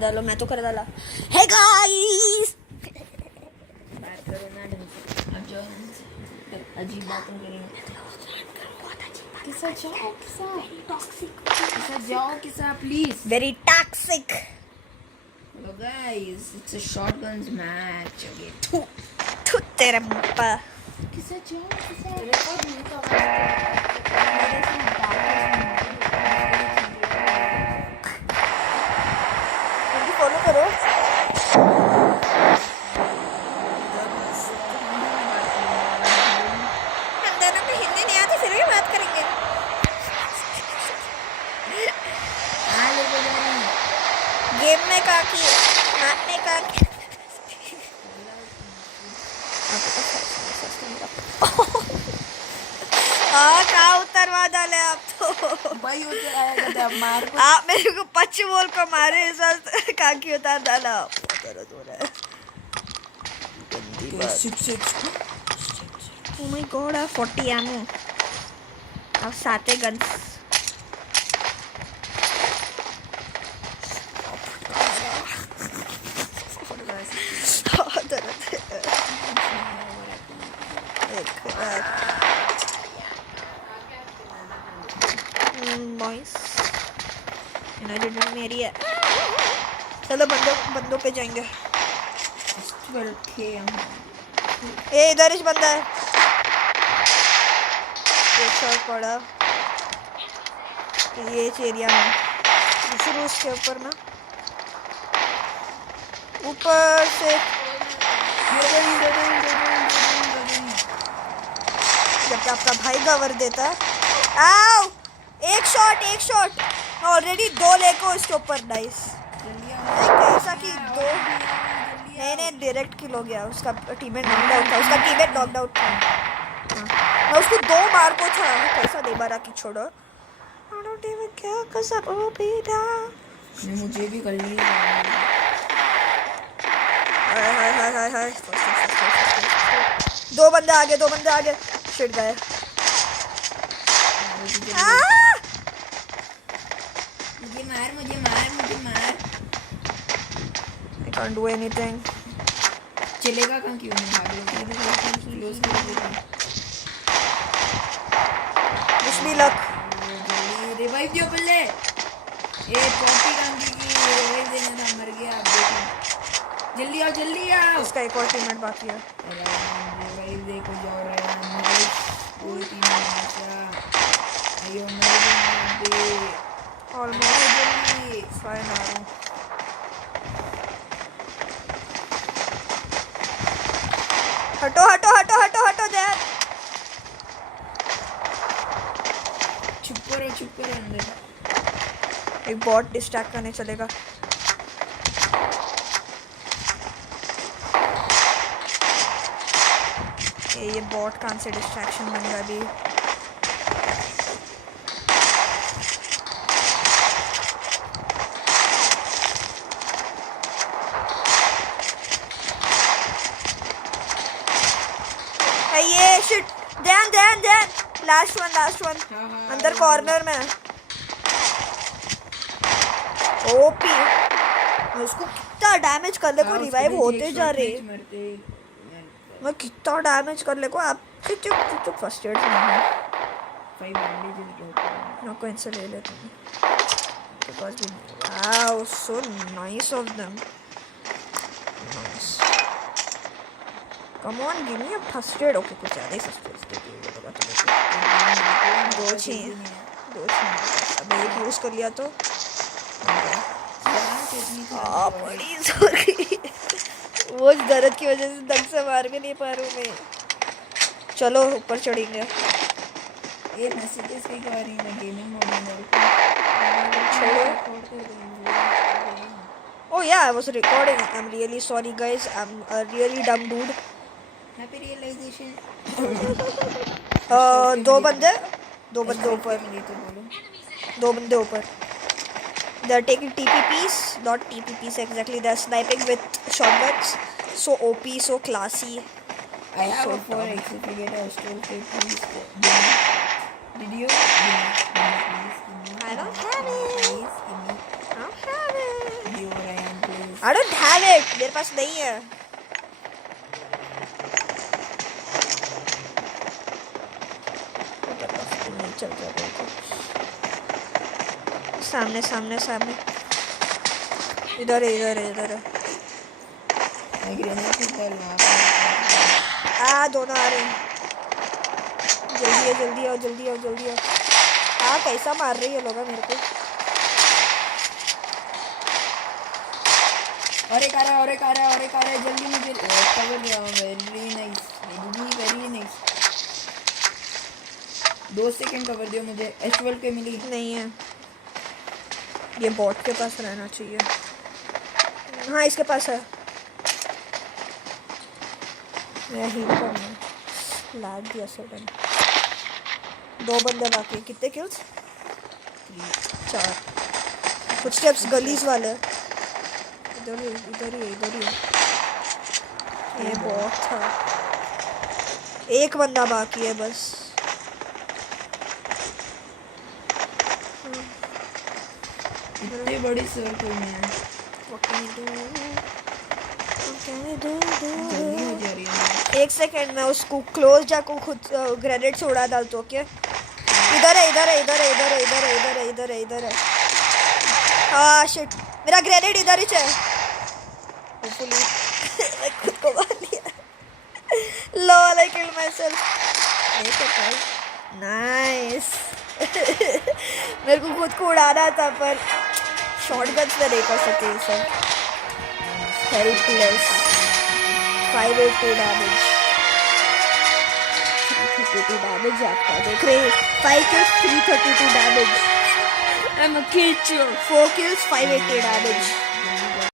डालो मैं तो कर डाला। हे गाइस बात करो ना ढंग से। अब जो अजीब बातें करेंगे। किसा जाओ किसा जाओ किसा please. Very toxic. Hello guys it's a shotguns match again. थू तेरे मुंह पर किसा जाओ किसा फॉलो करो। हम दोनों को हिंदी नहीं आती फिर भी बात करेंगे। गेम में काकी मैप में काकी कहाँ उतरवा डाले आप तो भाई उधर आया था मार को। आप मेरे को पच्ची बोल को मारे इस काकी उतार डाला। दर्द हो रहा है। Oh my god, I have 40 ammo. I have 7 guns. Boys, United मेरी है। चलो बंदों पे जाएंगे। ये इधर ही बंदा है। एक शॉट पड़ा ये एरिया में दूसरे उसके ऊपर ना ऊपर से जब आपका भाई कवर देता है। आओ एक शॉट ऑलरेडी 2 लेको इसके ऊपर। नाइस। ऐसा कि 2 नहीं डायरेक्ट किल हो गया। उसका टीममेट नॉकआउट था। मैं उसको 2 मार को था। कैसा दे बारा की छोड़ो। I don't even care cause I'm OP now. मुझे भी कर ली। हाय 2 बंदे आगे शिट गए। मुझे मार I can't do anything. चलेगा कहाँ क्यों नहीं भाग लो। Wish me luck. रिवाइव दियो पहले। ये कॉपी काम की रिवाइव देना था मर गया। आप देखो जल्दी आओ। इसका एक और टीममेट बाकी है। रिवाइव देखो जाओ रहे हैं मुझे कोई टीममेट बचा। अयो मर गए ऑलमोस्ट जल्दी फाइन आ रहा हूँ। हटो दे। छुप करो अंदर। एक बॉट डिस्ट्रैक्ट करने चलेगा। ये बॉट कहाँ से डिस्ट्रैक्शन बन गया अभी। ये शिट ध्यान लास्ट वन अंदर कॉर्नर में ओपी। मैं उसको कितना डैमेज कर ले को रिवाइव होते जा रहे। मैं कितना डैमेज कर ले को आप चुप फर्स्ट एड को इनसे ले लेते हैं because we wow so nice of them. Nice come on give me a first aid. Okay कुछ ज़्यादा ही फर्स्ट एड दे दिए। दो चाहिए। अबे एक यूज़ कर लिया तो बड़ी सॉरी। वो दर्द की वजह से दंग से मार भी नहीं पा रहा हूँ मैं। चलो ऊपर चढ़ेंगे। ये मैसेजेस कई कर रही है गेमिंग मोड में। छोड़ो। Oh yeah, I was recording. I'm really sorry guys. I'm a really dumb dude. Happy realisation. 2 बंदे ऊपर। 2 बंदे ऊपर। They're taking TPPs, not TPPs exactly. They're sniping with shotguns. So OP, so classy. I have a 4x if you get a stone kit, please. Did you? I don't have it. Please give me. I don't have it. You, Ryan. I don't have it. मेरे पास नहीं है. नहीं चल रहा है. सामने सामने सामने. इधर है इधर है इधर है. मैं ग्रेनेड से डाल वहाँ दोनों आ रहे हैं. जल्दी आओ जल्दी आओ जल्दी आओ. कैसा मार रही है लोग मेरे को. और एक आ रहा है जल्दी मुझे कवर दिया. वेरी नाइस 2 सेकंड कवर दिया मुझे. H12 के मिली नहीं है. ये बॉट के पास रहना चाहिए. हाँ इसके पास है. मैं हील करना लाग दिया सडन. 2 बंदे बाकी. कितने किल्स? 4. कुछ स्टेप्स गलीज वाले. इधर ही ये बॉट था. एक बंदा बाकी है बस. इतने बड़ी सर्कल में है. जल्दी हो जा रही है. 1 सेकेंड में उसको क्लोज जाको खुद ग्रेनेड से उड़ा डालते. ओके इधर है. हाँ शिट मेरा ग्रेनेड इधर ही है. होपफुली मैं खुद को मार लिया. Lol I kill my self. Nice. मेरे को खुद को उड़ाना था पर शॉटगन से नहीं कर सके ये सब. हेल्पलेस. 580 डैमेज. 332 डैमेज आपका देख रहे. 5 kills 332 damage. I'm a kill 4 kills 580 damage.